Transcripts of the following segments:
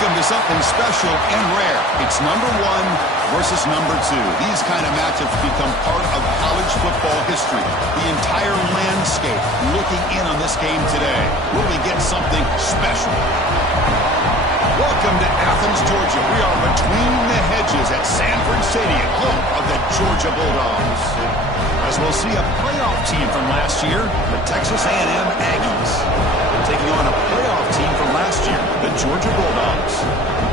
Welcome to something special and rare. It's number 1 versus number 2. These kind of matchups become part of college football history. The entire landscape looking in on this game today. Will we get something special? Welcome to Athens, Georgia. We are between the hedges at Sanford Stadium, home of the Georgia Bulldogs. As we'll see a playoff team from last year, the Texas A&M Aggies, taking on a playoff team from last year, the Georgia Bulldogs.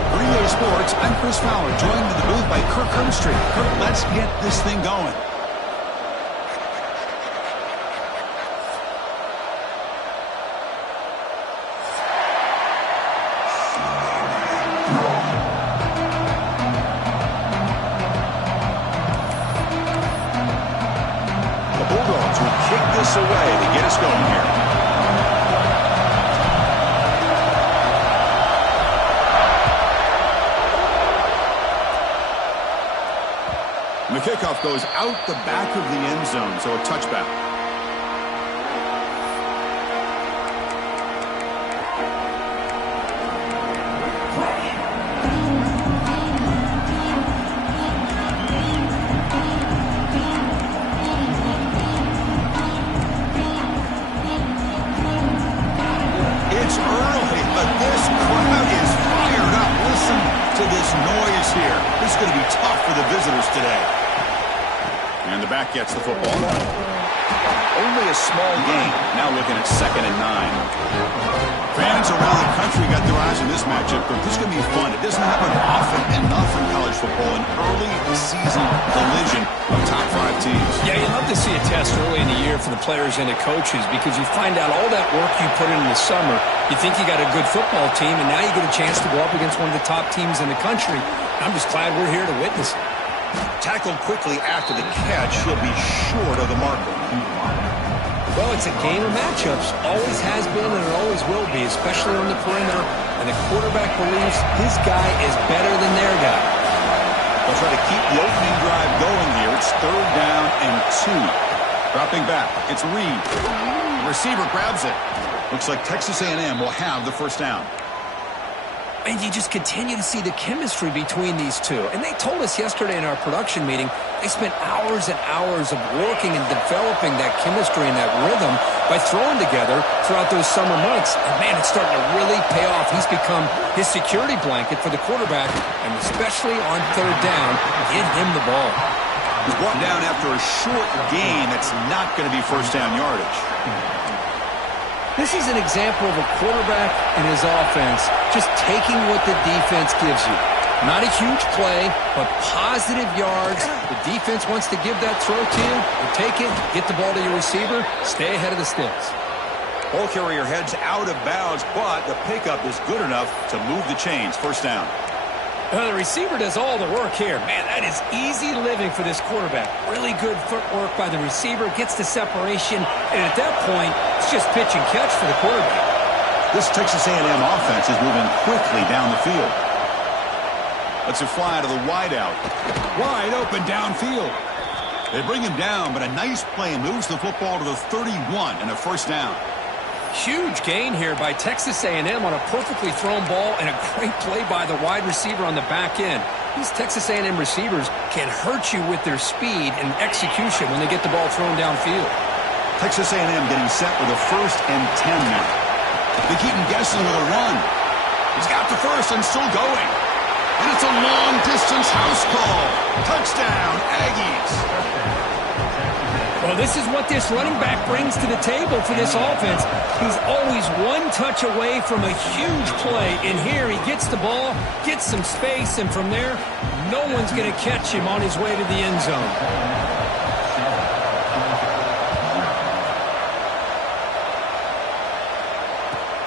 For EA Sports, I'm Chris Fowler, joined in the booth by Kirk Herbstreit. Kirk, let's get this thing going. Away to get us going here. And the kickoff goes out the back of the end zone, so a touchback. Gets the football. Only a small gain. Now looking at 2nd and 9. Fans around the country got their eyes on this matchup, but this is going to be fun. It doesn't happen often enough in college football, an early season collision of top 5 teams. Yeah, you love to see a test early in the year for the players and the coaches because you find out all that work you put in the summer. You think you got a good football team, and now you get a chance to go up against one of the top teams in the country. I'm just glad we're here to witness it. Tackled quickly after the catch, she'll be short of the marker. Well, it's a game of matchups. Always has been and it always will be, especially on the perimeter. And the quarterback believes his guy is better than their guy. They'll try to keep the opening drive going here. It's 3rd down and 2. Dropping back, it's Reed. The receiver grabs it. Looks like Texas A&M will have the first down. And you just continue to see the chemistry between these two. And they told us yesterday in our production meeting, they spent hours and hours of working and developing that chemistry and that rhythm by throwing together throughout those summer months. And, man, it's starting to really pay off. He's become his security blanket for the quarterback, and especially on 3rd down, get him the ball. He's brought down after a short gain that's not going to be first down yardage. This is an example of a quarterback and his offense just taking what the defense gives you. Not a huge play, but positive yards. The defense wants to give that throw to you. You take it, get the ball to your receiver, stay ahead of the sticks. Ball carrier heads out of bounds, but the pickup is good enough to move the chains. First down. The receiver does all the work here. Man, that is easy living for this quarterback. Really good footwork by the receiver, gets the separation, and at that point, it's just pitch and catch for the quarterback. This Texas A&M offense is moving quickly down the field. Lets it fly to the wideout. Wide open downfield. They bring him down, but a nice play moves the football to the 31 and a first down. Huge gain here by Texas A&M on a perfectly thrown ball and a great play by the wide receiver on the back end. These Texas A&M receivers can hurt you with their speed and execution when they get the ball thrown downfield. Texas A&M getting set with a 1st and 10 now. They keep him guessing with a run. He's got the first and still going. And it's a long-distance house call. Touchdown, Aggies. Well, this is what this running back brings to the table for this offense. He's always one touch away from a huge play. And here he gets the ball, gets some space, and from there, no one's going to catch him on his way to the end zone.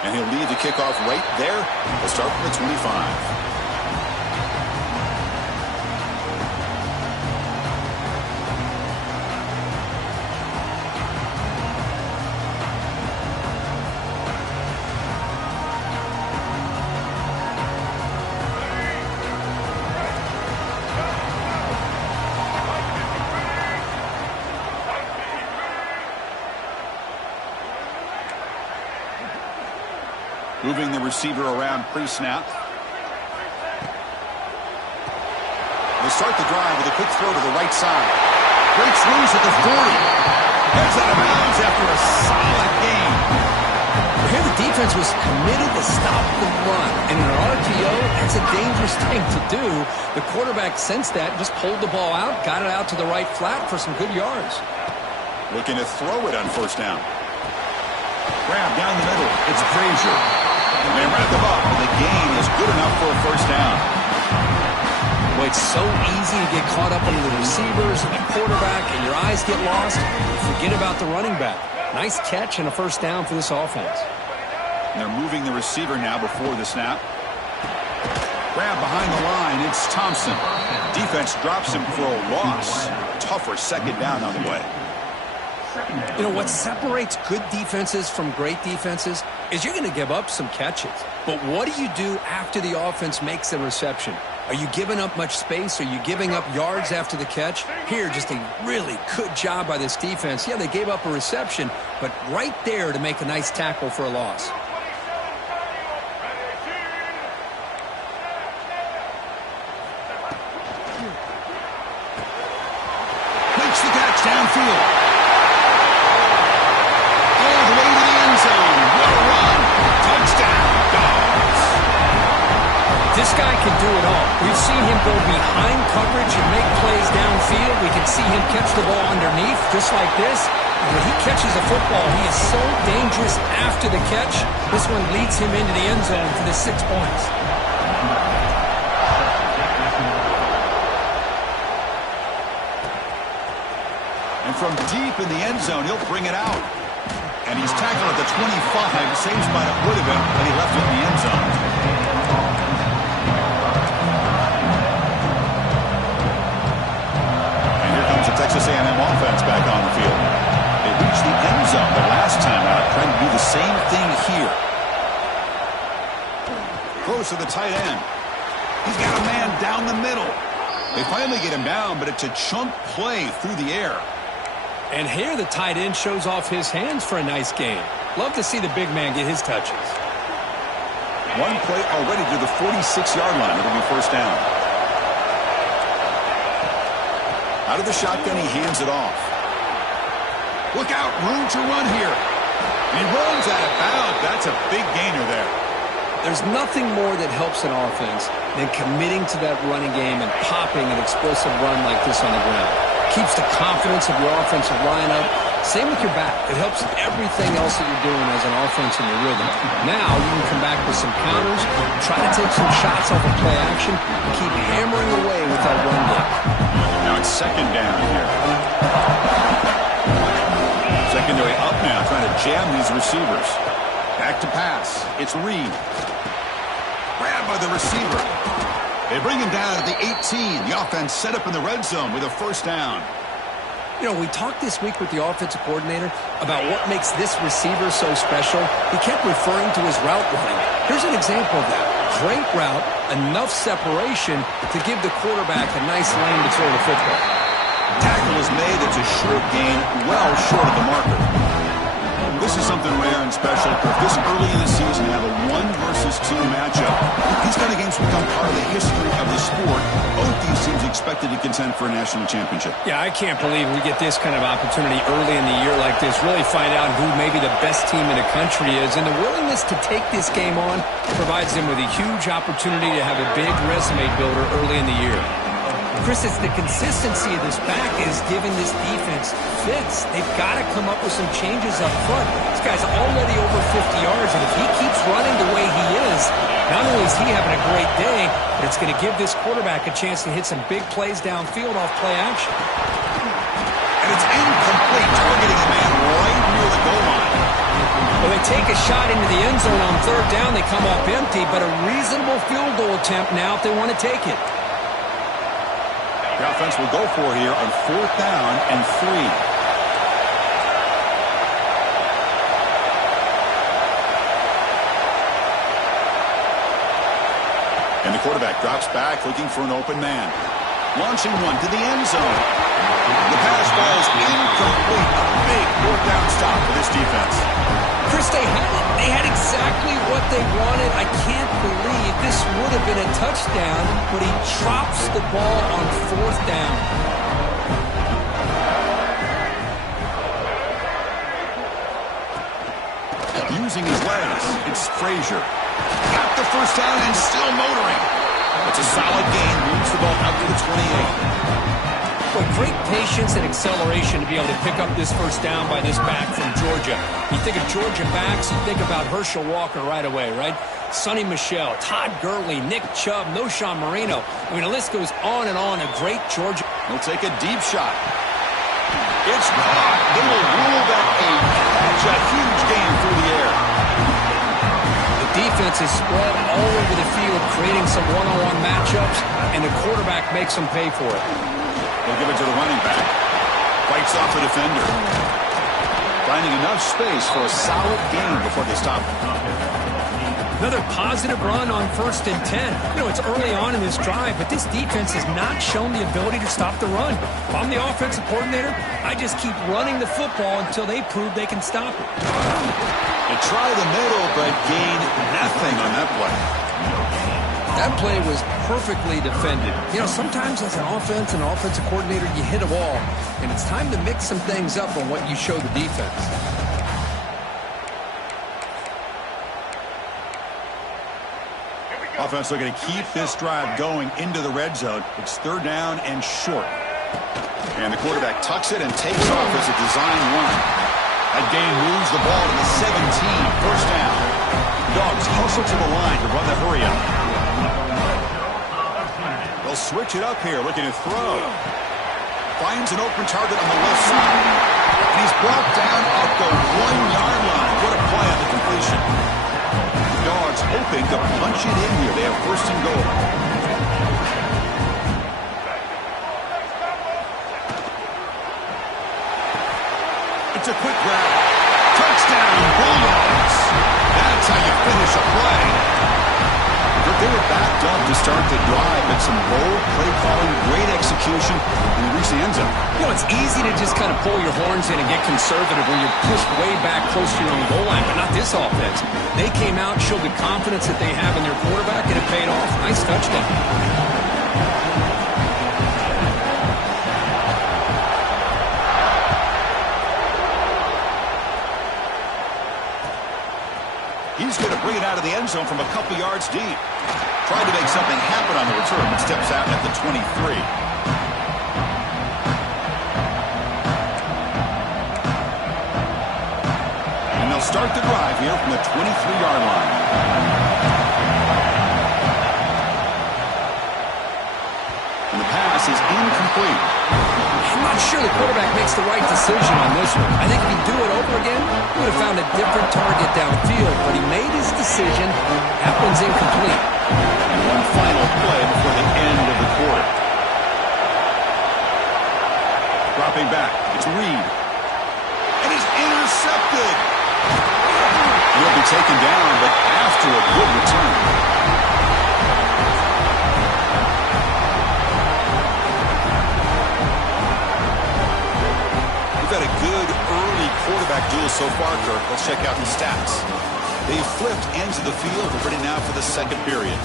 And he'll lead the kickoff right there. He'll start from the 25. Moving the receiver around pre-snap. to start the drive with a quick throw to the right side. Breaks loose at the 40. Heads out of bounds after a solid gain. Here the defense was committed to stop the run. And in an RPO, that's a dangerous thing to do. The quarterback sensed that, just pulled the ball out, got it out to the right flat for some good yards. Looking to throw it on first down. Grab down the middle. It's Frazier. And they wrap them up. The gain is good enough for a first down. Well, it's so easy to get caught up under the receivers and the quarterback, and your eyes get lost. Forget about the running back. Nice catch and a first down for this offense. And they're moving the receiver now before the snap. Grab behind the line. It's Thompson. Defense drops him for a loss. Tougher second down on the way. You know, what separates good defenses from great defenses is you're going to give up some catches. But what do you do after the offense makes a reception? Are you giving up much space? Are you giving up yards after the catch? Here, just a really good job by this defense. Yeah, they gave up a reception, but right there to make a nice tackle for a loss. Makes the catch downfield. All the way to the end zone. What a run. Touchdown, Dogs. This guy can do it all. We've seen him go behind coverage and make plays downfield. We can see him catch the ball underneath, just like this. And when he catches a football, he is so dangerous after the catch. This one leads him into the end zone for the 6 points. And from deep in the end zone, he'll bring it out. And he's tackled at the 25. Same spot it would have been, but he left it in the end zone. And here comes the Texas A&M offense back on the field. They reached the end zone the last time out, trying to do the same thing here. Close to the tight end. He's got a man down the middle. They finally get him down, but it's a chunk play through the air. And here the tight end shows off his hands for a nice gain. Love to see the big man get his touches. One play already to the 46-yard line. It'll be first down. Out of the shotgun, he hands it off. Look out, room to run here. And he runs out of bounds. That's a big gainer there. There's nothing more that helps an offense than committing to that running game and popping an explosive run like this on the ground. Keeps the confidence of your offensive lineup. Same with your back. It helps everything else that you're doing as an offense in your rhythm. Now you can come back with some counters, try to take some shots off of play action, and keep hammering away with that run game. Now it's second down here. Secondary up now, trying to jam these receivers. Back to pass. It's Reed. Grabbed by the receiver. They bring him down at the 18. The offense set up in the red zone with a first down. You know, we talked this week with the offensive coordinator about what makes this receiver so special. He kept referring to his route running. Here's an example of that. Great route, enough separation to give the quarterback a nice lane to throw the football. Tackle is made. It's a short gain, well short of the marker. This is something rare and special. This early in the season, have a 1 versus 2 matchup. These kind of games become part of the history of the sport. Both these teams expected to contend for a national championship. Yeah, I can't believe we get this kind of opportunity early in the year like this. Really find out who maybe the best team in the country is. And the willingness to take this game on provides them with a huge opportunity to have a big resume builder early in the year. Chris, it's the consistency of this back is giving this defense fits. They've got to come up with some changes up front. This guy's already over 50 yards, and if he keeps running the way he is, not only is he having a great day, but it's going to give this quarterback a chance to hit some big plays downfield off play action. And it's incomplete, targeting a man right near the goal line. Well, they take a shot into the end zone on third down. They come up empty, but a reasonable field goal attempt now if they want to take it. The offense will go for here on 4th down and 3. And the quarterback drops back looking for an open man. Launching one to the end zone. The pass falls incomplete. A big 4th down stop for this defense. Chris, they had exactly what they wanted. I can't believe this would have been a touchdown, but he drops the ball on 4th down. Using his legs, it's Frazier. Got the first down and still motoring. It's a solid gain. Moves the ball out to the 28. Well, great patience and acceleration to be able to pick up this first down by this back from Georgia. You think of Georgia backs, you think about Herschel Walker right away, right? Sonny Michel, Todd Gurley, Nick Chubb, Noshawn Marino. I mean, the list goes on and on. A great Georgia. He'll take a deep shot. It's caught. They will rule that a catch, a huge gain through the air. The defense is spread all over the field, creating some one-on-one matchups, and the quarterback makes them pay for it. They'll give it to the running back. Fights off the defender. Finding enough space for a solid gain before they stop him. Another positive run on 1st and 10. You know, it's early on in this drive, but this defense has not shown the ability to stop the run. If I'm the offensive coordinator, I just keep running the football until they prove they can stop it. They try the middle, but gain nothing on that play. That play was perfectly defended. You know, sometimes as an offensive coordinator, you hit a wall, and it's time to mix some things up on what you show the defense. Offense looking to keep this drive going into the red zone. It's 3rd down and short. And the quarterback tucks it and takes off as a design run. That gain moves the ball to the 17. First down. Dogs hustle to the line to run the hurry up. They'll switch it up here, looking to throw. Finds an open target on the left side. And he's brought down at the 1-yard line. What a play on the completion. Dogs hoping to punch it in here. They have 1st and goal. It's a quick grab. Touchdown, Bulldogs. That's how you finish a play. But they were backed up to start the drive, but some bold play calling, great execution, and they reach the end zone. You know, it's easy to just kind of pull your horns in and get conservative when you're pushed way back close to your own goal line, but not this offense. They came out, showed the confidence that they have in their quarterback, and it paid off. Nice touchdown. He's going to bring it out of the end zone from a couple yards deep. Tried to make something happen on the return, but steps out at the 23. And they'll start the drive here from the 23-yard line. And the pass is incomplete. I'm not sure the quarterback makes the right decision on this one. I think if he'd do it over again, he would have found a different target downfield, but he made his decision. That one's incomplete. And one final play before the end of the quarter. Dropping back, it's Reed. And he's intercepted. He'll be taken down, but after a good return. We've had a good early quarterback duel so far, Kirk. Let's check out the stats. They've flipped ends of the field. We're ready now for the second period.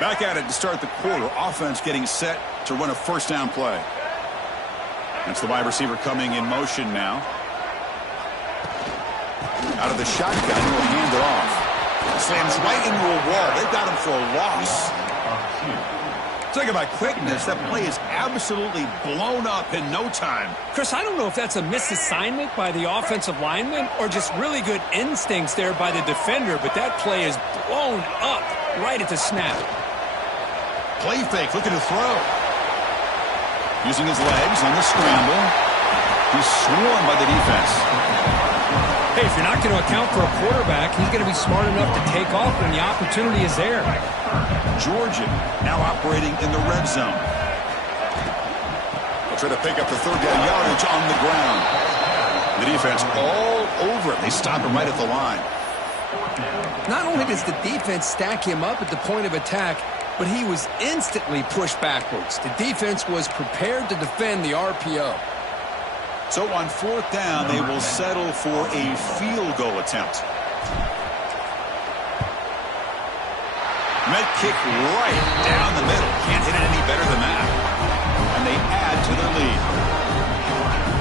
Back at it to start the quarter. Offense getting set to run a first down play. That's the wide receiver coming in motion now. Out of the shotgun, he'll hand it off. Slams right into a wall. They've got him for a loss. Talking about quickness, that play is absolutely blown up in no time. Chris, I don't know if that's a misassignment by the offensive lineman or just really good instincts there by the defender, but that play is blown up right at the snap. Play fake, looking to throw. Using his legs on the scramble. He's swarmed by the defense. Hey, if you're not going to account for a quarterback, he's going to be smart enough to take off when the opportunity is there. Georgia now operating in the red zone. They'll try to pick up the third down yardage on the ground. The defense all over it. They stop him right at the line. Not only does the defense stack him up at the point of attack, but he was instantly pushed backwards. The defense was prepared to defend the RPO. So on fourth down, they will settle for a field goal attempt. Met kick right down the middle. Can't hit it any better than that. And they add to their lead.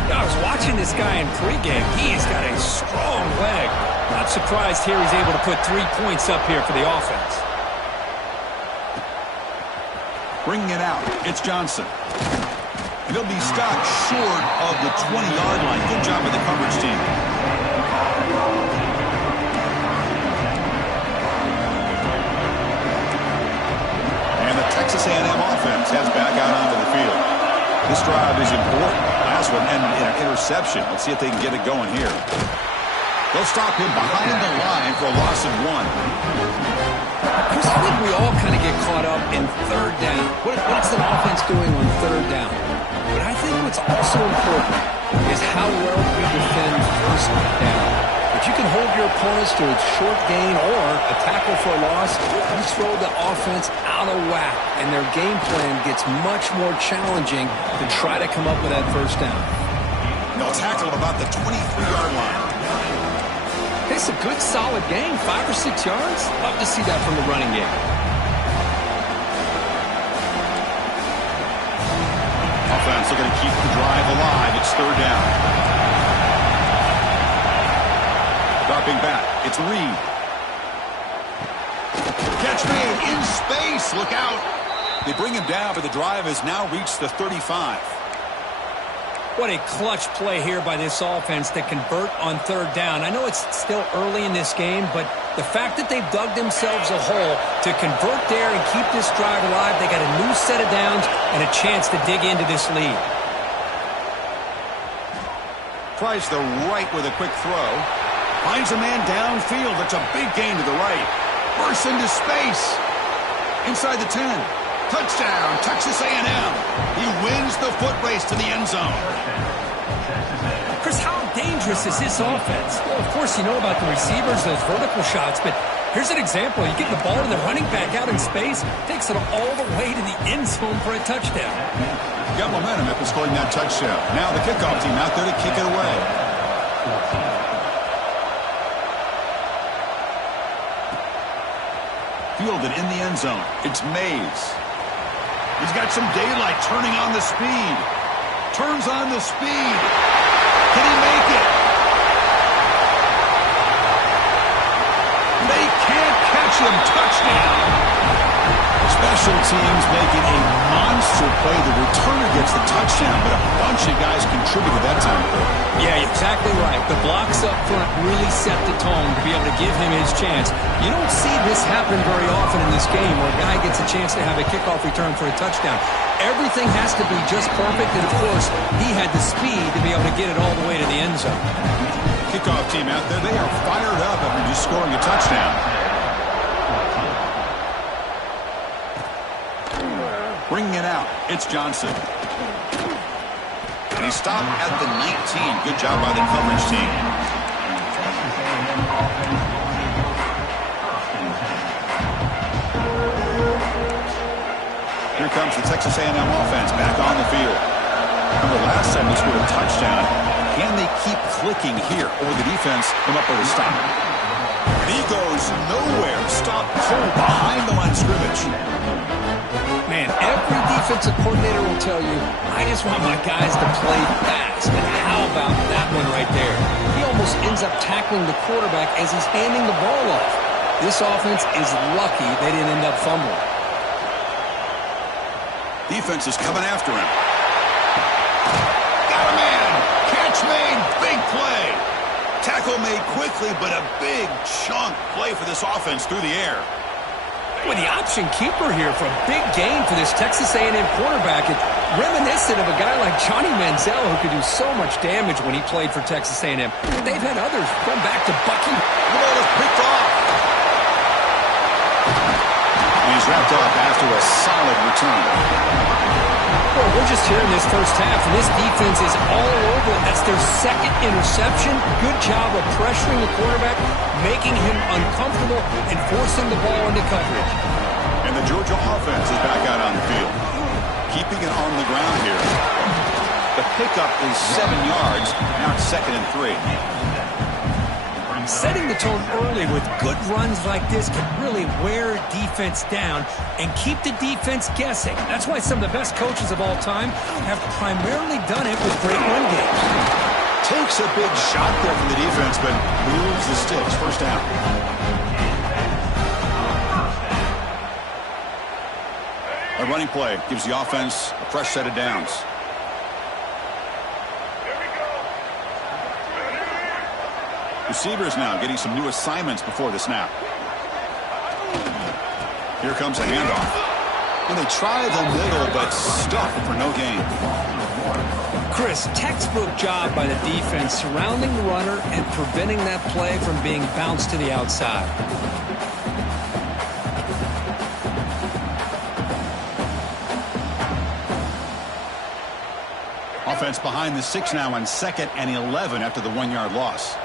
I was watching this guy in pregame. He's got a strong leg. Not surprised here he's able to put 3 points up here for the offense. Bringing it out, it's Johnson. And he'll be stopped short of the 20-yard line. Good job by the coverage team. And the Texas A&M offense heads back out onto the field. This drive is important. Last one ended in an interception. Let's see if they can get it going here. They'll stop him behind the line for a loss of 1. Chris, I think we all kind of get caught up in third down. What's the offense doing on third down? But I think what's also important is how well we defend first down. If you can hold your opponents to a short gain or a tackle for a loss, you throw the offense out of whack, and their game plan gets much more challenging to try to come up with that first down. They'll tackle about the 23-yard line. It's a good, solid game, 5 or 6 yards. Love to see that from the running game. Offense looking to keep the drive alive. It's third down. Dropping back. It's Reed. Catch made in space. Look out. They bring him down, but the drive has now reached the 35. What a clutch play here by this offense to convert on third down. I know it's still early in this game, but the fact that they've dug themselves a hole to convert there and keep this drive alive, they got a new set of downs and a chance to dig into this lead. Tries the right with a quick throw. Finds a man downfield. That's a big gain to the right. Bursts into space. Inside the 10. Touchdown, Texas A&M. He wins the foot race to the end zone. Chris, how dangerous is this offense? Well, of course, you know about the receivers, those vertical shots, but here's an example. You get the ball to the running back out in space, takes it all the way to the end zone for a touchdown. Got momentum after scoring that touchdown. Now the kickoff team out there to kick it away. Fielded in the end zone. It's Mays. He's got some daylight turning on the speed. Turns on the speed. Can he make it? They can't catch him. Touchdown. Special teams making a monster play. The returner gets the touchdown, but a bunch of guys contributed that time. Yeah, exactly right. The blocks up front really set the tone to be able to give him his chance. You don't see this happen very often in this game where a guy gets a chance to have a kickoff return for a touchdown. Everything has to be just perfect, and of course, he had the speed to be able to get it all the way to the end zone. Kickoff team out there, they are fired up after just scoring a touchdown. Bringing it out, it's Johnson. And he stopped at the 19. Good job by the coverage team. Here comes the Texas A&M offense back on the field. Remember last time they scored a touchdown. Can they keep clicking here, or the defense come up with a stop? And he goes nowhere. Stop cold behind the line of scrimmage. Man, every defensive coordinator will tell you, I just want my guys to play fast. And how about that one right there? He almost ends up tackling the quarterback as he's handing the ball off. This offense is lucky they didn't end up fumbling. Defense is coming after him. Got a man. Catch made. Big play. Tackle made quickly, but a big chunk play for this offense through the air. With the option keeper here for a big game for this Texas A&M quarterback. It's reminiscent of a guy like Johnny Manziel who could do so much damage when he played for Texas A&M. They've had others come back to Bucky. The ball is picked off. And he's wrapped up after a solid return. Well, we're just here in this first half, and this defense is all over it. That's their second interception. Good job of pressuring the quarterback, making him uncomfortable, and forcing the ball into coverage. And the Georgia offense is back out on the field. Keeping it on the ground here. The pickup is 7 yards. Now it's 2nd and 3. Setting the tone early with good runs like this can really wear defense down and keep the defense guessing. That's why some of the best coaches of all time have primarily done it with great run games. Takes a big shot there from the defense, but moves the sticks. First down. A running play gives the offense a fresh set of downs. Receivers now getting some new assignments before the snap. Here comes a handoff. And they try the middle, but stuffed for no gain. Chris, textbook job by the defense surrounding the runner and preventing that play from being bounced to the outside. Offense behind the 6 now on 2nd and 11 after the 1-yard loss.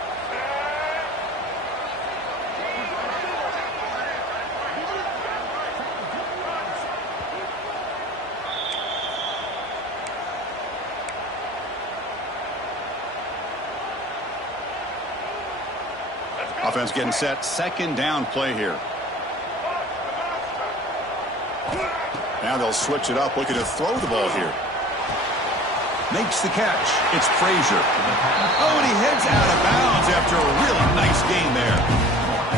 Offense getting set. 2nd down play here. Now they'll switch it up, looking to throw the ball here. Makes the catch. It's Frazier. Oh, and he heads out of bounds after a really nice gain there.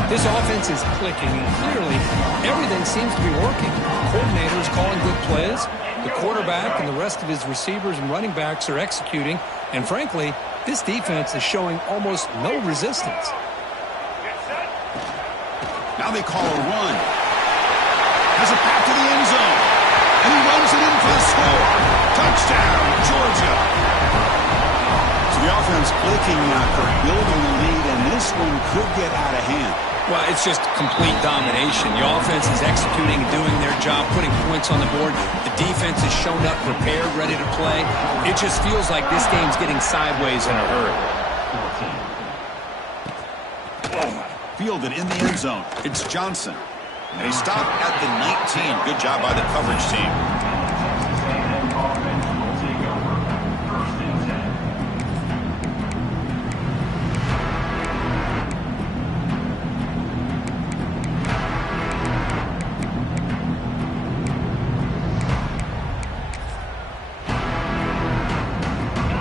This offense is clicking, and clearly everything seems to be working. The coordinator is calling good plays. The quarterback and the rest of his receivers and running backs are executing. And frankly, this defense is showing almost no resistance. Now they call a run. Has a pass to the end zone. And he runs it in for the score. Touchdown, Georgia. So the offense clicking after building a lead, and this one could get out of hand. Well, it's just complete domination. The offense is executing and doing their job, putting points on the board. The defense has shown up, prepared, ready to play. It just feels like this game's getting sideways in a hurry. Fielded in the end zone. It's Johnson. And he stopped at the 19. Good job by the coverage team.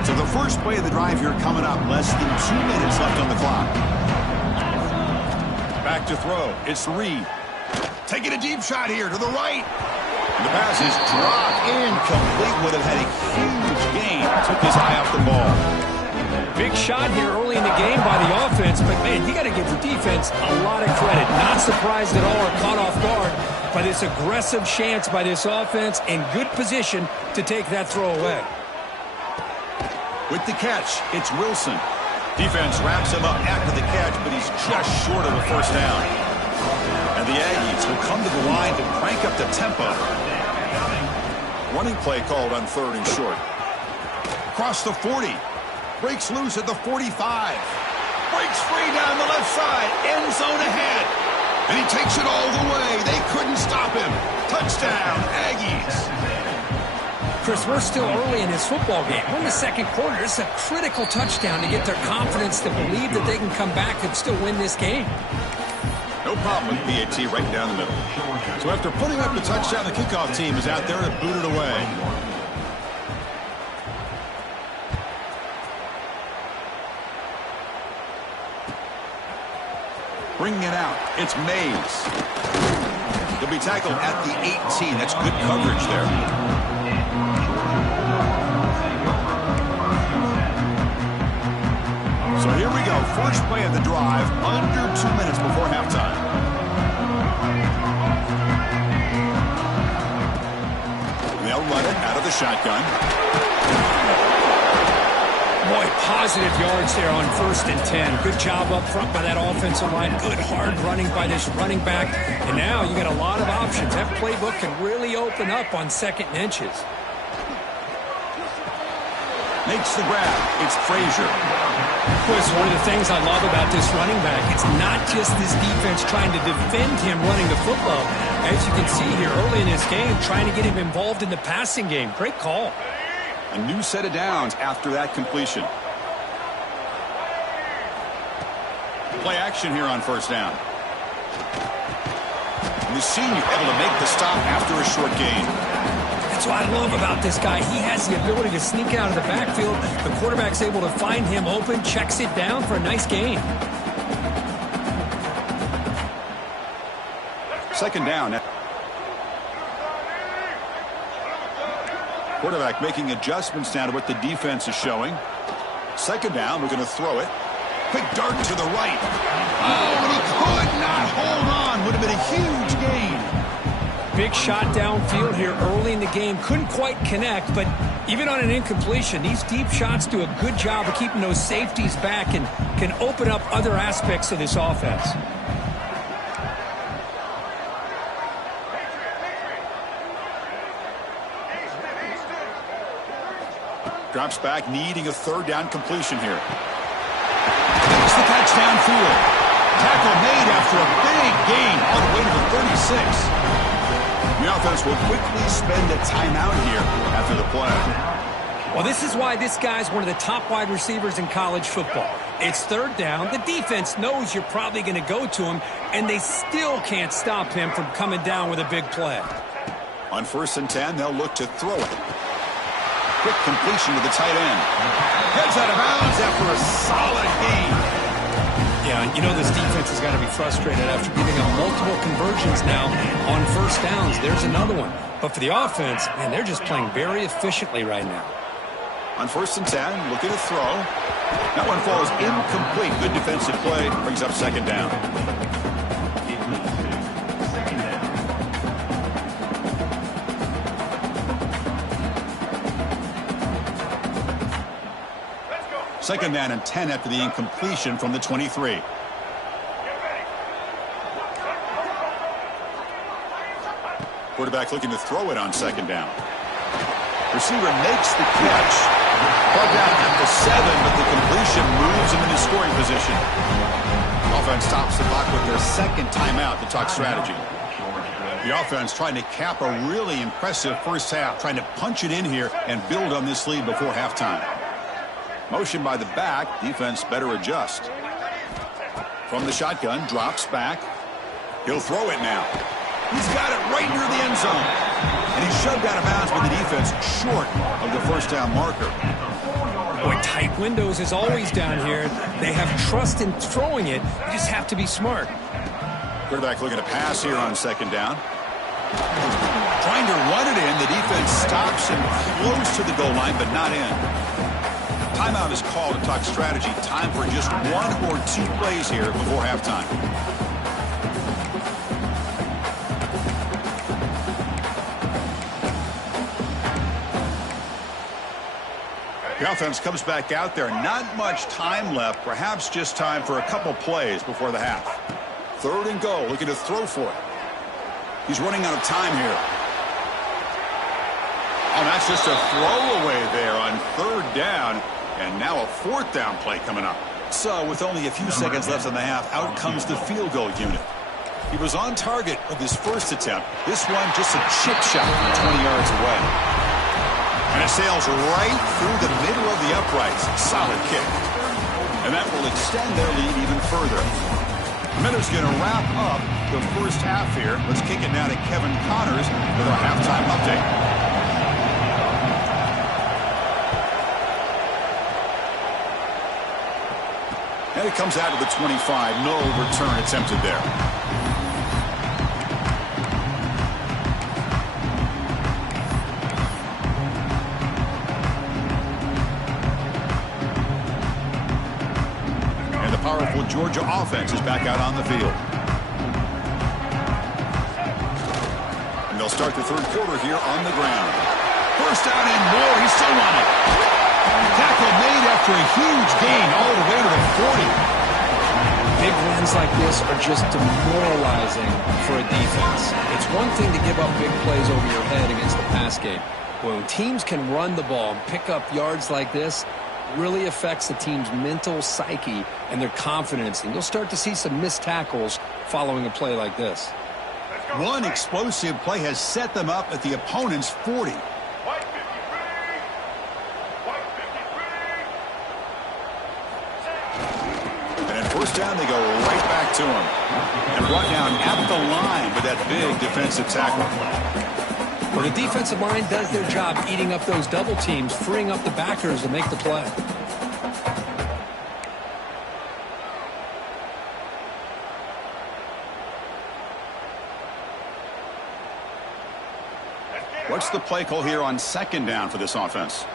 So the first play of the drive here coming up. Less than 2 minutes left on the clock. Back to throw. It's Reed. Taking a deep shot here to the right. And the pass is dropped incomplete. Would have had a huge gain. Took his eye off the ball. Big shot here early in the game by the offense, but man, you got to give the defense a lot of credit. Not surprised at all or caught off guard by this aggressive chance by this offense in good position to take that throw away. With the catch, it's Wilson. Defense wraps him up after the catch, but he's just short of a first down. And the Aggies will come to the line to crank up the tempo. Running play called on 3rd and short. Across the 40. Breaks loose at the 45. Breaks free down the left side. End zone ahead. And he takes it all the way. They couldn't stop him. Touchdown, Aggies. Chris, we're still early in this football game. We're in the 2nd quarter. It's a critical touchdown to get their confidence to believe that they can come back and still win this game. No problem with BAT right down the middle. So after putting up the touchdown, the kickoff team is out there to boot it away. Bringing it out, it's Mays. He'll be tackled at the 18. That's good coverage there. So here we go. First play of the drive, under 2 minutes before halftime. They'll run it out of the shotgun. Boy, positive yards there on 1st and 10. Good job up front by that offensive line. Good hard running by this running back. And now you got a lot of options. That playbook can really open up on 2nd and inches. Makes the grab. It's Frazier. Chris, one of the things I love about this running back, it's not just this defense trying to defend him running the football. As you can see here early in this game, trying to get him involved in the passing game. Great call. A new set of downs after that completion. Play action here on first down. And the senior able to make the stop after a short gain. That's what I love about this guy. He has the ability to sneak out of the backfield. The quarterback's able to find him open, checks it down for a nice gain. Second down. Quarterback making adjustments now to what the defense is showing. Second down, we're going to throw it. Quick dart to the right. Oh, and he could not hold on. Would have been a huge gain. Big shot downfield here early in the game. Couldn't quite connect, but even on an incompletion, these deep shots do a good job of keeping those safeties back and can open up other aspects of this offense. Drops back, needing a third down completion here. Makes the catch downfield. Tackle made after a big gain all the way to the 36. The offense will quickly spend a timeout here after the play. Well, this is why this guy's one of the top wide receivers in college football. It's third down. The defense knows you're probably going to go to him, and they still can't stop him from coming down with a big play. On 1st and 10, they'll look to throw it. Quick completion to the tight end. Heads out of bounds after a solid gain. Yeah, you know this defense has got to be frustrated after giving up multiple conversions now on first downs. There's another one. But for the offense, man, they're just playing very efficiently right now. On 1st and 10, looking to throw. That one falls incomplete. Good defensive play. Brings up second down. Second down and 10 after the incompletion from the 23. Quarterback looking to throw it on second down. Receiver makes the catch. Brought down at the 7, but the completion moves him into scoring position. Offense stops the clock with their second timeout to talk strategy. The offense trying to cap a really impressive first half, trying to punch it in here and build on this lead before halftime. Motion by the back. Defense better adjust. From the shotgun, drops back. He'll throw it now. He's got it right near the end zone. And he's shoved out of bounds with the defense short of the first down marker. Boy, tight windows is always down here. They have trust in throwing it. You just have to be smart. Quarterback looking to pass here on second down. Trying to run it in. The defense stops him close to the goal line, but not in. Timeout is called to talk strategy. Time for just 1 or 2 plays here before halftime. The offense comes back out there. Not much time left. Perhaps just time for a couple plays before the half. 3rd and goal. Looking to throw for it. He's running out of time here. Oh, that's just a throwaway there on 3rd down. And now a 4th down play coming up. So with only a few seconds left in the half, out comes the field goal unit. He was on target with his first attempt. This one just a chip shot from 20 yards away. And it sails right through the middle of the uprights. Solid kick. And that will extend their lead even further. Miller's going to wrap up the first half here. Let's kick it now to Kevin Connors with our halftime update. And it comes out to the 25. No return attempted there. And the powerful Georgia offense is back out on the field. And they'll start the 3rd quarter here on the ground. First down and more. He's still on it. Tackle made after a huge gain all the way to the 40. Big wins like this are just demoralizing for a defense. It's one thing to give up big plays over your head against the pass game. When teams can run the ball and pick up yards like this, really affects the team's mental psyche and their confidence. And you'll start to see some missed tackles following a play like this. One explosive play has set them up at the opponent's 40. first down, they go right back to him. And brought down at the line with that big defensive tackle. Well, the defensive line does their job eating up those double teams, freeing up the backers to make the play. What's the play call here on second down for this offense?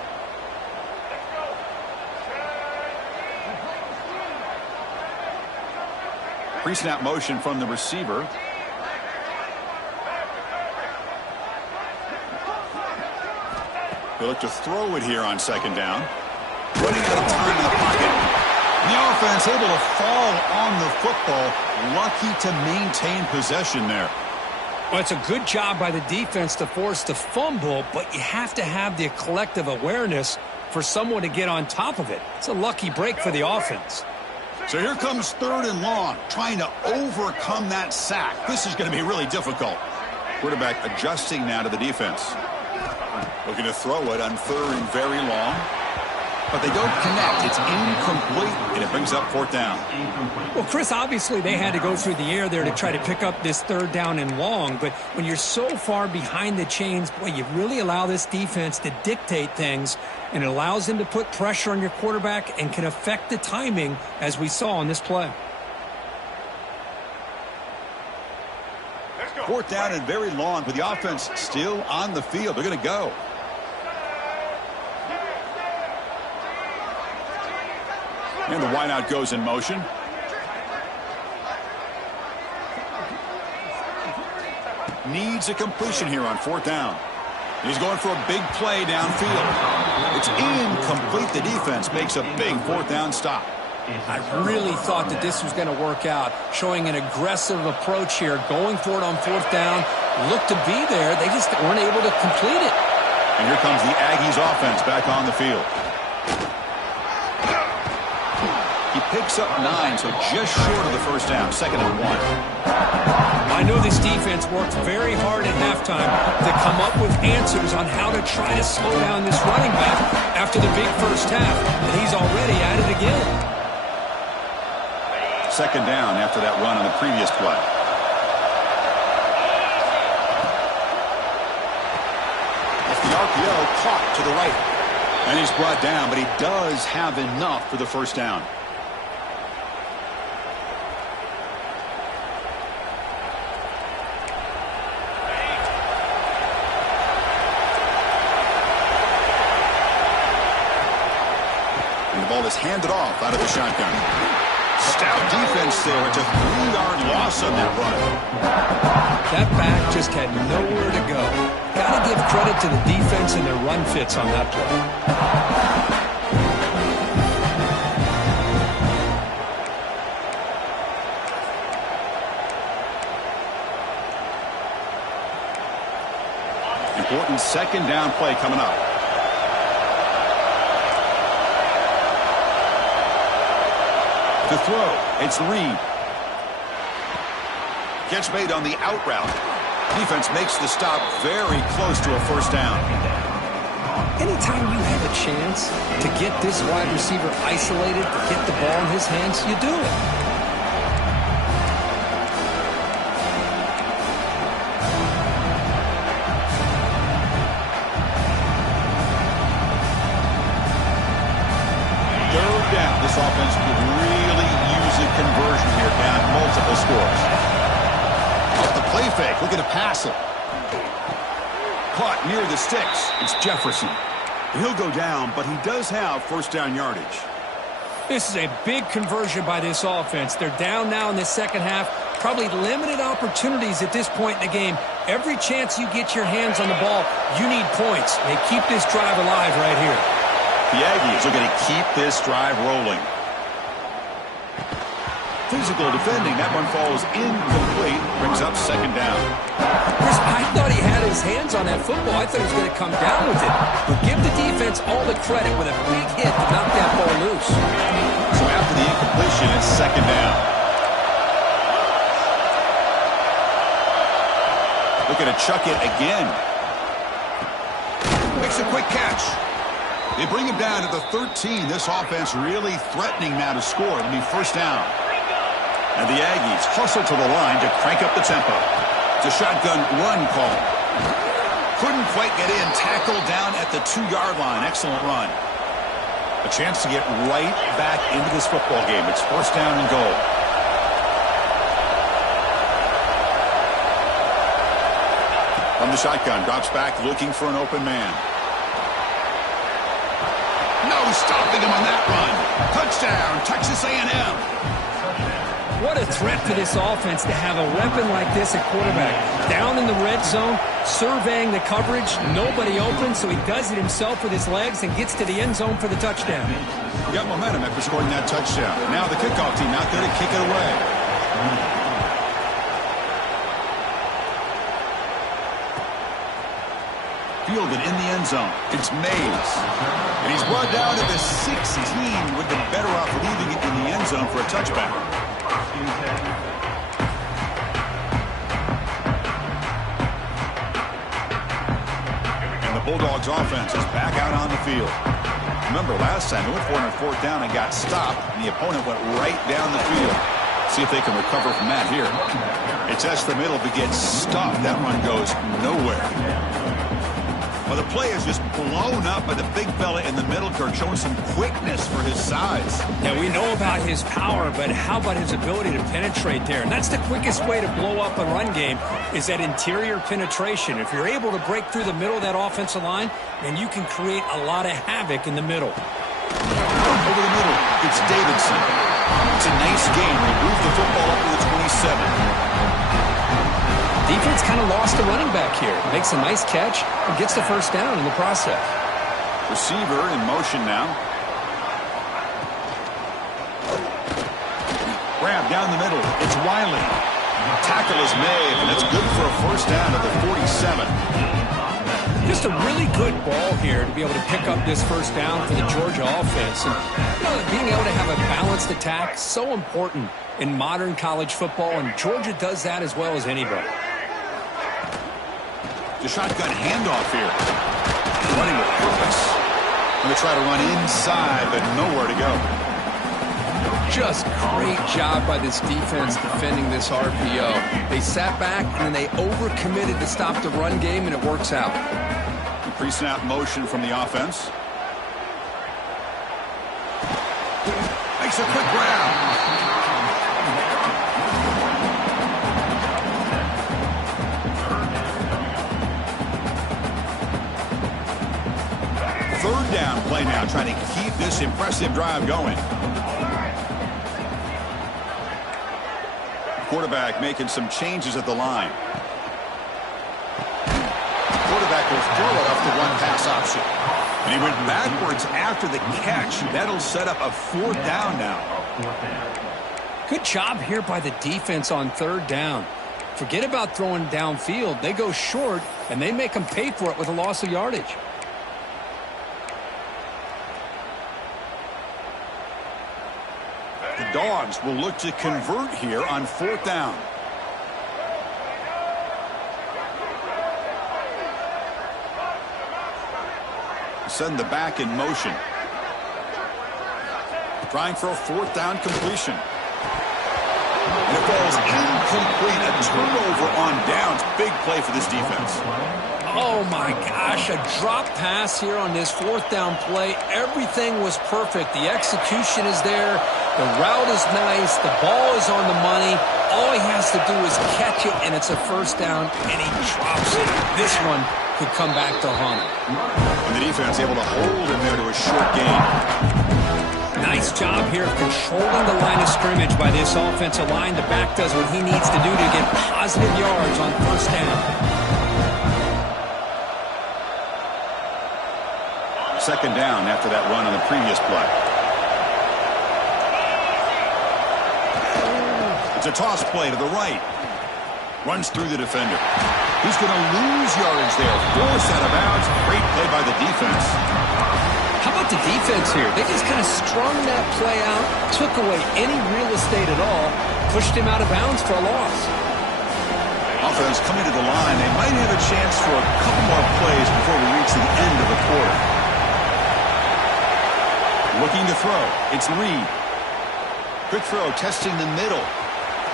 Pre-snap motion from the receiver. They look to throw it here on second down. Running out of time in the pocket. The offense able to fall on the football. Lucky to maintain possession there. Well, it's a good job by the defense to force the fumble, but you have to have the collective awareness for someone to get on top of it. It's a lucky break for the offense. So here comes third and long, trying to overcome that sack. This is going to be really difficult. Quarterback adjusting now to the defense. Looking to throw it on third and very long. But they don't connect. It's incomplete, and it brings up fourth down. Well, Chris, obviously they had to go through the air there to try to pick up this third down and long. But when you're so far behind the chains, boy, you really allow this defense to dictate things, and it allows them to put pressure on your quarterback and can affect the timing, as we saw on this play. Fourth down and very long, but the offense still on the field. They're going to go. And the wideout goes in motion. Needs a completion here on fourth down. He's going for a big play downfield. It's incomplete. The defense makes a big fourth down stop. I really thought that this was going to work out, showing an aggressive approach here, going for it on fourth down. Looked to be there. They just weren't able to complete it. And here comes the Aggies offense back on the field. He picks up 9, so just short of the first down. Second and 1. I know this defense worked very hard at halftime to come up with answers on how to try to slow down this running back after the big first half, and he's already at it again. Second down after that run on the previous play. Off the RPO, caught to the right. And he's brought down, but he does have enough for the first down. And the ball is handed off out of the shotgun. Stout defense there. It's a 3-yard loss on that run. That back just had nowhere to go. Got to give credit to the defense and their run fits on that play. Important second down play coming up. To throw, it's Reed. Catch made on the out route. Defense makes the stop very close to a first down. Anytime you have a chance to get this wide receiver isolated, to get the ball in his hands, you do it. Third down. This offense could really use a conversion here, down multiple scores. Off the play fake, looking to pass it. Caught near the sticks. It's Jefferson. He'll go down, but he does have first down yardage. This is a big conversion by this offense. They're down now in the second half. Probably limited opportunities at this point in the game. Every chance you get your hands on the ball, you need points. They keep this drive alive right here. The Aggies are going to keep this drive rolling. Physical defending. That one falls incomplete. Brings up second down. Chris, I thought he had his hands on that football. I thought he was going to come down with it. But give the defense all the credit with a big hit to knock that ball loose. So after the incompletion, it's second down. Looking to chuck it again. Makes a quick catch. They bring him down at the 13. This offense really threatening now to score. It'll be first down. And the Aggies hustle to the line to crank up the tempo. It's a shotgun run call. Couldn't quite get in. Tackled down at the 2-yard line. Excellent run. A chance to get right back into this football game. It's first down and goal. From the shotgun, drops back looking for an open man. No stopping him on that run. Touchdown, Texas A&M. What a threat for this offense to have a weapon like this at quarterback. Down in the red zone, surveying the coverage, nobody open, so he does it himself with his legs and gets to the end zone for the touchdown. He got momentum after scoring that touchdown. Now the kickoff team out there to kick it away. Fielded in the end zone. It's Mays. And he's brought down to the 16. Would have been better off leaving it in the end zone for a touchback. And the Bulldogs offense is back out on the field. Remember last time they went for it on 4th down and got stopped, and the opponent went right down the field. See if they can recover from that here. It's test the middle but gets stopped. That one goes nowhere. Well, the play is just blown up by the big fella in the middle, Kirk, showing some quickness for his size. Yeah, we know about his power, but how about his ability to penetrate there? And that's the quickest way to blow up a run game is that interior penetration. If you're able to break through the middle of that offensive line, then you can create a lot of havoc in the middle. Over the middle, it's Davidson. It's a nice game. They move the football up to the 27. Defense kind of lost the running back here. Makes a nice catch and gets the first down in the process. Receiver in motion now. Grab down the middle. It's Wiley. Tackle is made, and it's good for a first down at the 47. Just a really good ball here to be able to pick up this first down for the Georgia offense. And being able to have a balanced attack, so important in modern college football, and Georgia does that as well as anybody. The shotgun handoff here. Running with purpose. Going to try to run inside, but nowhere to go. Just great job by this defense defending this RPO. They sat back, and then they overcommitted to stop the run game, and it works out. Pre-snap motion from the offense. Makes a quick grab. Third down play now, trying to keep this impressive drive going. Quarterback making some changes at the line. Quarterback will throw it off the one-pass option. And he went backwards after the catch. That'll set up a 4th down now. Good job here by the defense on 3rd down. Forget about throwing downfield. They go short, and they make them pay for it with a loss of yardage. The Dogs will look to convert here on 4th down. Send the back in motion. Trying for a 4th down completion. And it falls incomplete. A turnover on downs. Big play for this defense. Oh, my gosh. A drop pass here on this 4th down play. Everything was perfect. The execution is there. The route is nice. The ball is on the money. All he has to do is catch it, and it's a first down, and he drops it. This one could come back to haunt him. And the defense able to hold him there to a short gain. Nice job here of controlling the line of scrimmage by this offensive line. The back does what he needs to do to get positive yards on first down. Second down after that run on the previous play. It's a toss play to the right. Runs through the defender. He's going to lose yardage there. Forced out of bounds. Great play by the defense. How about the defense here? They just kind of strung that play out, took away any real estate at all, pushed him out of bounds for a loss. Offense coming to the line. They might have a chance for a couple more plays before we reach the end of the quarter. Looking to throw. It's Reed. Quick throw, testing the middle.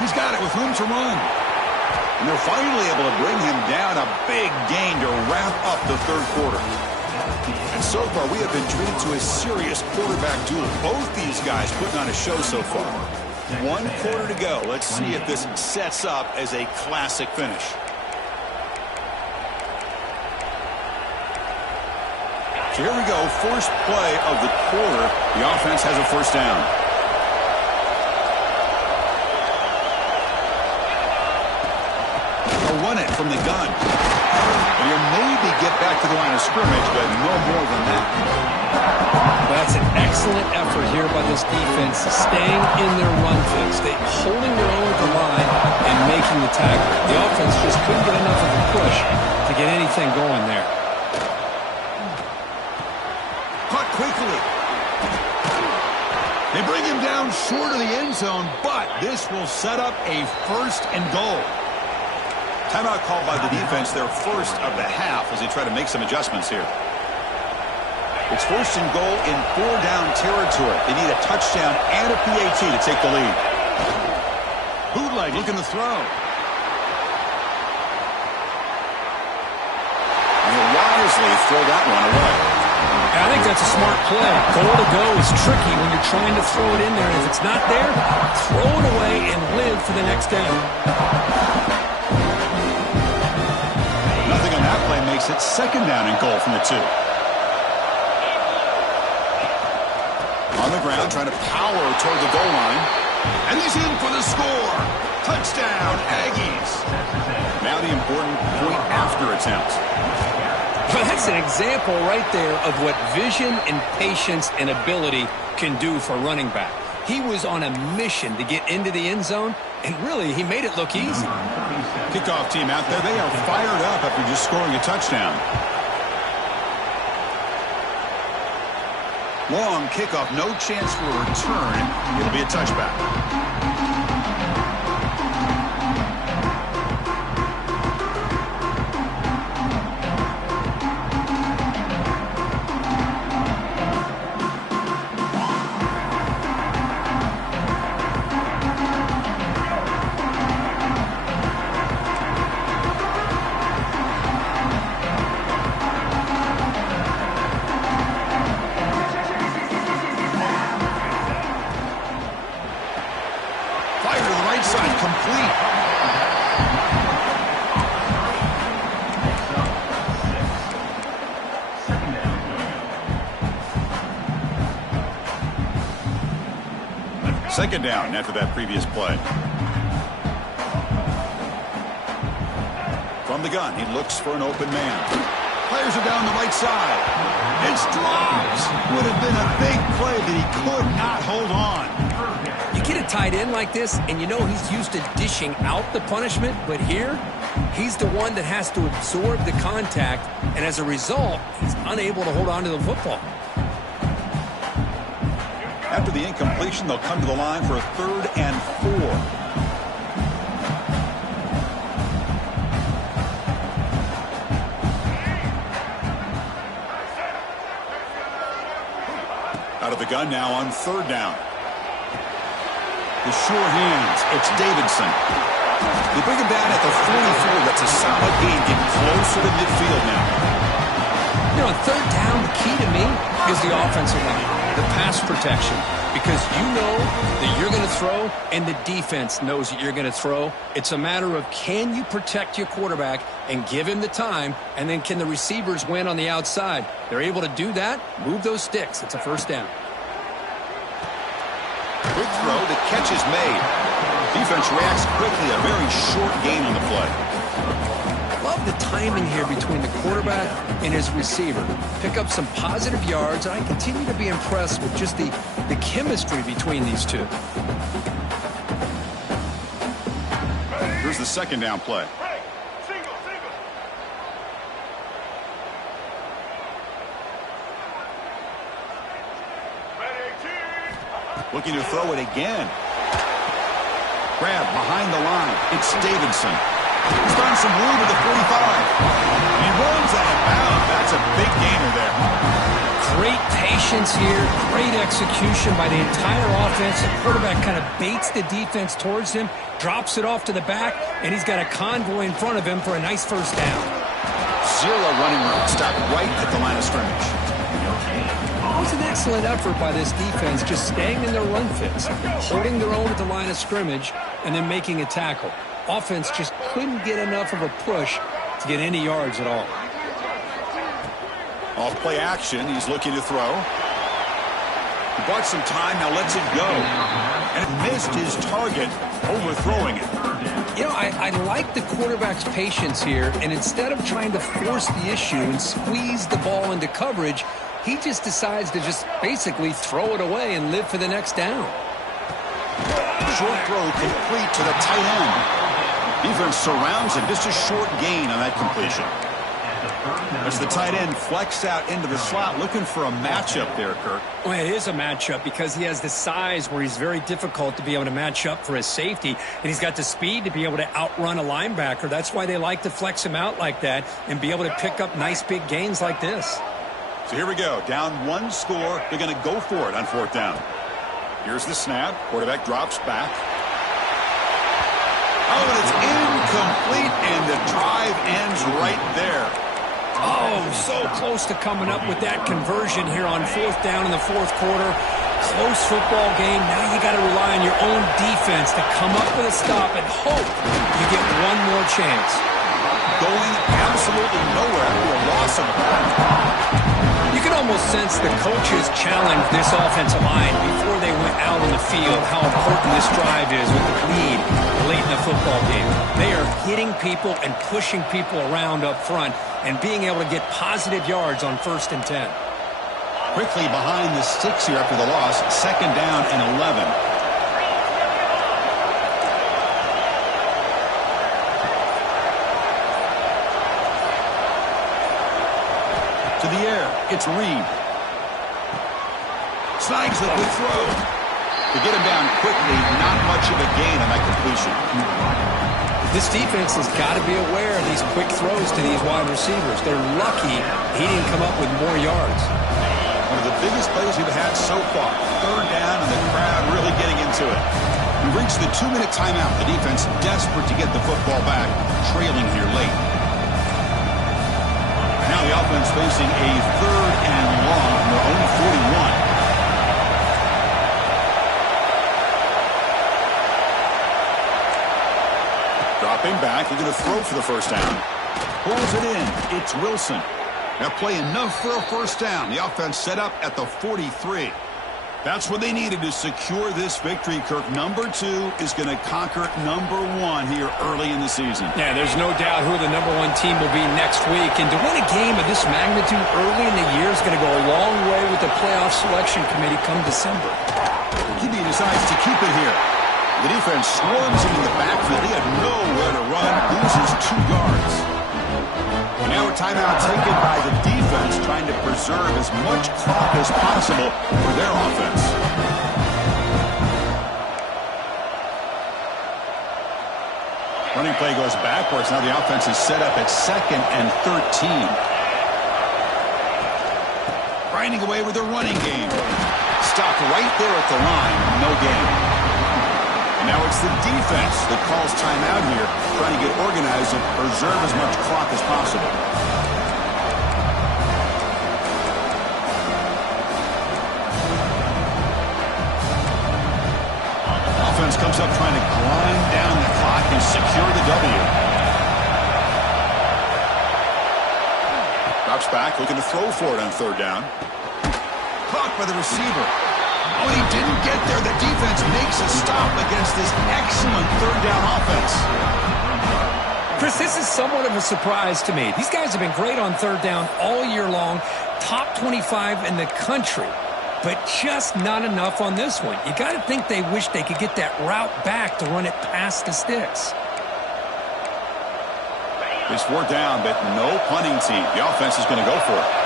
He's got it with room to run. And they're finally able to bring him down. A big gain to wrap up the third quarter. And so far, we have been treated to a serious quarterback duel. Both these guys putting on a show so far. 1 quarter to go. Let's see if this sets up as a classic finish. So here we go, first play of the quarter. The offense has a first down. They'll run it from the gun. And you'll maybe get back to the line of scrimmage, but no more than that. That's an excellent effort here by this defense, staying in their run fix. They holding their own at the line and making the tackle. The offense just couldn't get enough of a push to get anything going there. Caught quickly. They bring him down short of the end zone, but this will set up a first and goal. Timeout called by the defense, their first of the half, as they try to make some adjustments here. It's first and goal in 4-down territory. They need a touchdown and a PAT to take the lead. Bootleg looking to throw. And he'll wisely throw that one away. I think that's a smart play. Goal to go is tricky when you're trying to throw it in there. And if it's not there, throw it away and live for the next down. Nothing on that play makes it second down and goal from the 2. On the ground, trying to power toward the goal line. And he's in for the score. Touchdown, Aggies. Now the important point after attempt. Well, that's an example right there of what vision and patience and ability can do for running back. He was on a mission to get into the end zone, and really, he made it look easy. Kickoff team out there, they are fired up after just scoring a touchdown. Long kickoff, no chance for a return. It'll be a touchback. Second down after that previous play. From the gun, he looks for an open man. Players are down the right side. It's dropped. Would have been a big play that he could not hold on. You get a tight end like this, and you know he's used to dishing out the punishment, but here, he's the one that has to absorb the contact, and as a result, he's unable to hold on to the football. After the incompletion, they'll come to the line for a 3rd and 4. Out of the gun now on 3rd down. The sure hands, it's Davidson. They bring him down at the 44. That's a solid gain, getting closer to midfield now. You know, on 3rd down, the key to me is the offensive line, the pass protection, because you know that you're going to throw and the defense knows that you're going to throw. It's a matter of can you protect your quarterback and give him the time, and then can the receivers win on the outside? They're able to do that, move those sticks. It's a first down. Quick throw, the catch is made. Defense reacts quickly, a very short gain on the play. Love the timing here between the quarterback and his receiver. Pick up some positive yards, and I continue to be impressed with just the chemistry between these two. Here's the second down play. Looking to throw it again. Grab behind the line. It's Davidson. He's found some room at the 45. He runs out of bounds. That's a big gainer there. Great patience here, great execution by the entire offense. The quarterback kind of baits the defense towards him, drops it off to the back, and he's got a convoy in front of him for a nice first down. Zero running room, stopped right at the line of scrimmage. It was an excellent effort by this defense, just staying in their run fits, holding their own at the line of scrimmage, and then making a tackle. Offense just couldn't get enough of a push to get any yards at all. Off play action, he's looking to throw. He bought some time, now lets it go. And missed his target, overthrowing it. You know, I like the quarterback's patience here, and instead of trying to force the issue and squeeze the ball into coverage, he just decides to just basically throw it away and live for the next down. Short throw complete to the tight end. Defense surrounds him, just a short gain on that completion. As the tight end flexed out into the slot, looking for a matchup there, Kirk. Well, it is a matchup because he has the size where he's very difficult to be able to match up for his safety, and he's got the speed to be able to outrun a linebacker. That's why they like to flex him out like that and be able to pick up nice big gains like this. So here we go. Down one score. They're going to go for it on fourth down. Here's the snap. Quarterback drops back. Oh, and it's incomplete, and the drive ends right there. Oh, so close to coming up with that conversion here on fourth down in the fourth quarter. Close football game. Now you got to rely on your own defense to come up with a stop and hope you get one more chance. Going absolutely nowhere to a loss of a ball. You can almost sense the coaches challenged this offensive line before they went out on the field how important this drive is with the lead late in the football game. They are hitting people and pushing people around up front and being able to get positive yards on 1st and 10. Quickly behind the sticks here after the loss. Second down and 11. To the air, it's Reed. Snags the good throw. To get him down quickly, not much of a gain on that completion. This defense has got to be aware of these quick throws to these wide receivers. They're lucky he didn't come up with more yards. One of the biggest plays we've had so far. Third down and the crowd really getting into it. We reached the 2-minute timeout. The defense desperate to get the football back, trailing here late. Now the offense facing a third and long from their own 41. Dropping back, they're going to throw for the first down. Pulls it in. It's Wilson. That play enough for a first down. The offense set up at the 43. That's what they needed to secure this victory, Kirk. Number 2 is going to conquer number 1 here early in the season. Yeah, there's no doubt who the number 1 team will be next week. And to win a game of this magnitude early in the year is going to go a long way with the playoff selection committee come December. Kibbe decides to keep it here. The defense swarms him in the backfield. He had nowhere to run, loses 2 yards. And now a timeout taken by the defense, trying to preserve as much clock as possible for their offense. Running play goes backwards. Now the offense is set up at 2nd and 13. Grinding away with their running game. Stopped right there at the line. No gain. Now it's the defense that calls timeout here, trying to get organized and preserve as much clock as possible. Offense comes up trying to grind down the clock and secure the W. Drops back, looking to throw for it on third down. Caught by the receiver. Oh, he didn't get there. The defense makes a stop against this excellent third down offense. Chris, this is somewhat of a surprise to me. These guys have been great on third down all year long, top 25 in the country, but just not enough on this one. You got to think they wish they could get that route back to run it past the sticks. It's 4th down, but no punting team. The offense is going to go for it.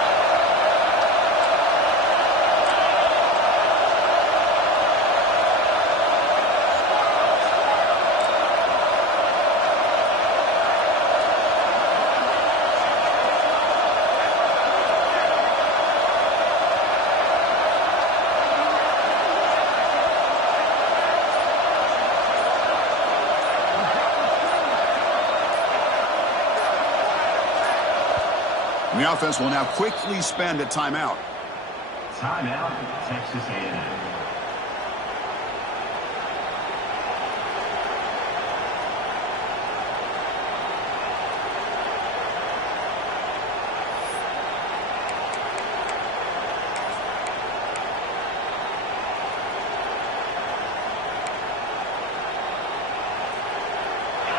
And the offense will now quickly spend a timeout. Timeout, Texas A&M.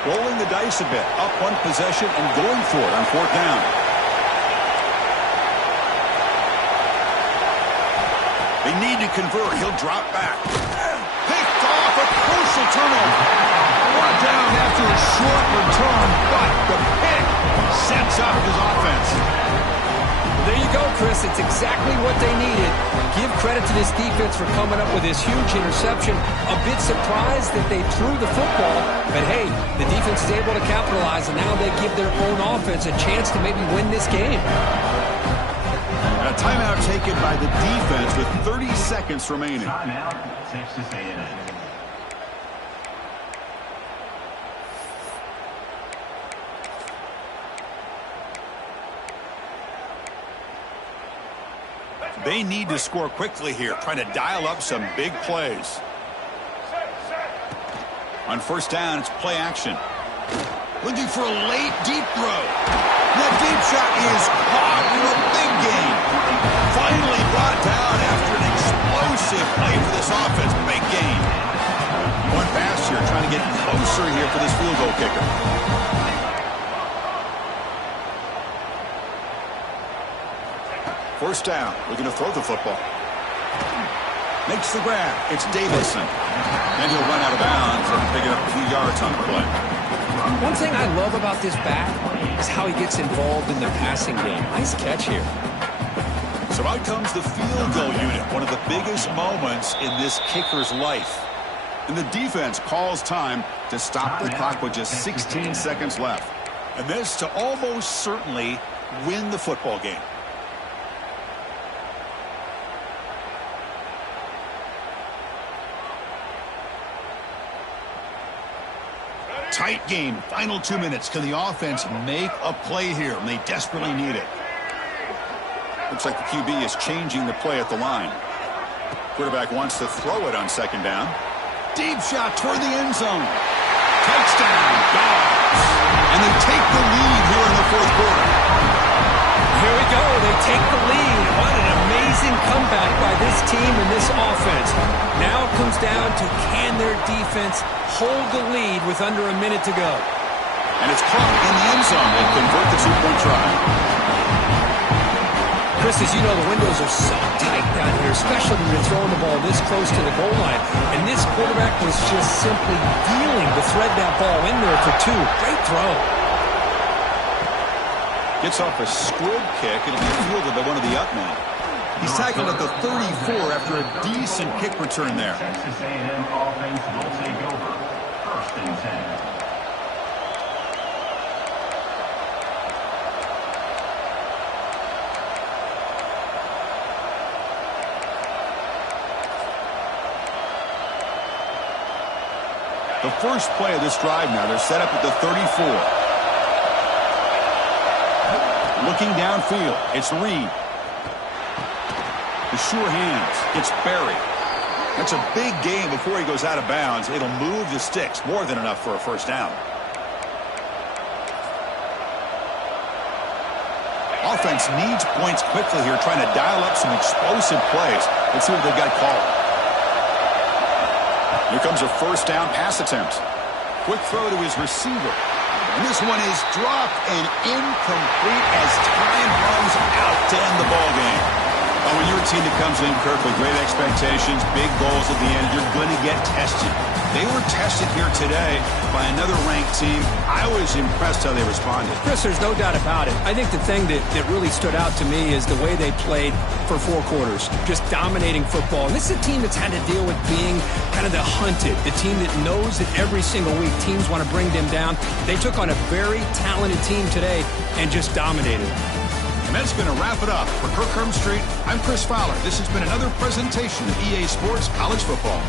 Rolling the dice a bit, up one possession and going for it on fourth down. They need to convert. He'll drop back. Picked off, a crucial turnover. Brought down after a short return, but the pick sets up his offense. There you go, Chris. It's exactly what they needed. Give credit to this defense for coming up with this huge interception. A bit surprised that they threw the football, but hey, the defense is able to capitalize, and now they give their own offense a chance to maybe win this game. A timeout taken by the defense with 30 seconds remaining. Timeout, Texas A&M. They need to score quickly here, trying to dial up some big plays. On first down, it's play action. Looking for a late deep throw. That deep shot is caught for a big gain. Finally brought down after an explosive play for this offense. Big gain. One pass here, trying to get closer here for this field goal kicker. First down, looking to throw the football. Makes the grab. It's Davison. And he'll run out of bounds and pick it up a few yards on the play. One thing I love about this back is how he gets involved in the passing game. Nice catch here. So out comes the field goal unit, one of the biggest moments in this kicker's life. And the defense calls time to stop the clock with just 16 seconds left. And this to almost certainly win the football game. Tight game, final 2 minutes. Can the offense make a play here? And they desperately need it. Looks like the QB is changing the play at the line. Quarterback wants to throw it on second down. Deep shot toward the end zone. Touchdown, Dogs. And they take the lead here in the fourth quarter. Here we go. They take the lead. What an amazing comeback by this team and this offense. Now it comes down to can their defense hold the lead with under a minute to go. And it's caught in the end zone. They convert the two-point try. Chris, as you know, the windows are so tight down here, especially when you're throwing the ball this close to the goal line. And this quarterback was just simply dealing to thread that ball in there for two. Great throw. Gets off a squib kick, and it'll be fielded by one of the up men. He's tackled at the 34 after a decent kick return there. Texas A&M offense will take over. First and 10. The first play of this drive now, they're set up at the 34. Looking downfield, it's Reed. The sure hands, it's Barry. That's a big gain before he goes out of bounds. It'll move the sticks, more than enough for a first down. Offense needs points quickly here, trying to dial up some explosive plays. Let's see what they've got called. Here comes a first down pass attempt. Quick throw to his receiver. And this one is dropped and incomplete as time runs out to end the ball game. Oh, when you're a team that comes in, Kirk, with great expectations, big goals at the end, you're going to get tested. They were tested here today by another ranked team. I was impressed how they responded. Chris, there's no doubt about it. I think the thing that really stood out to me is the way they played for 4 quarters, just dominating football. And this is a team that's had to deal with being kind of the hunted, the team that knows that every single week teams want to bring them down. They took on a very talented team today and just dominated. And that's going to wrap it up. For Kirk Street, I'm Chris Fowler. This has been another presentation of EA Sports College Football.